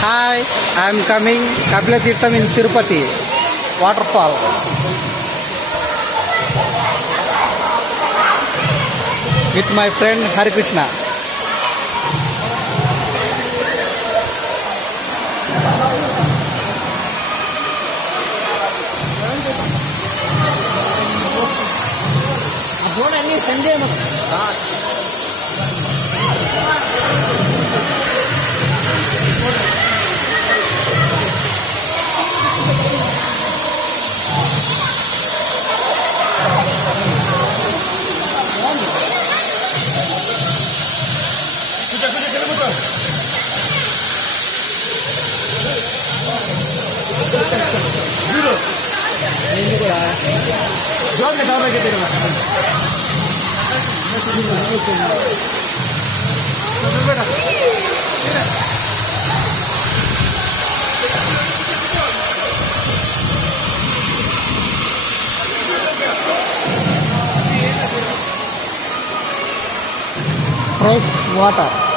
Hi, I am coming Kapila Tirtham in Tirupati waterfall with my friend Hari Krishna. Fresh water.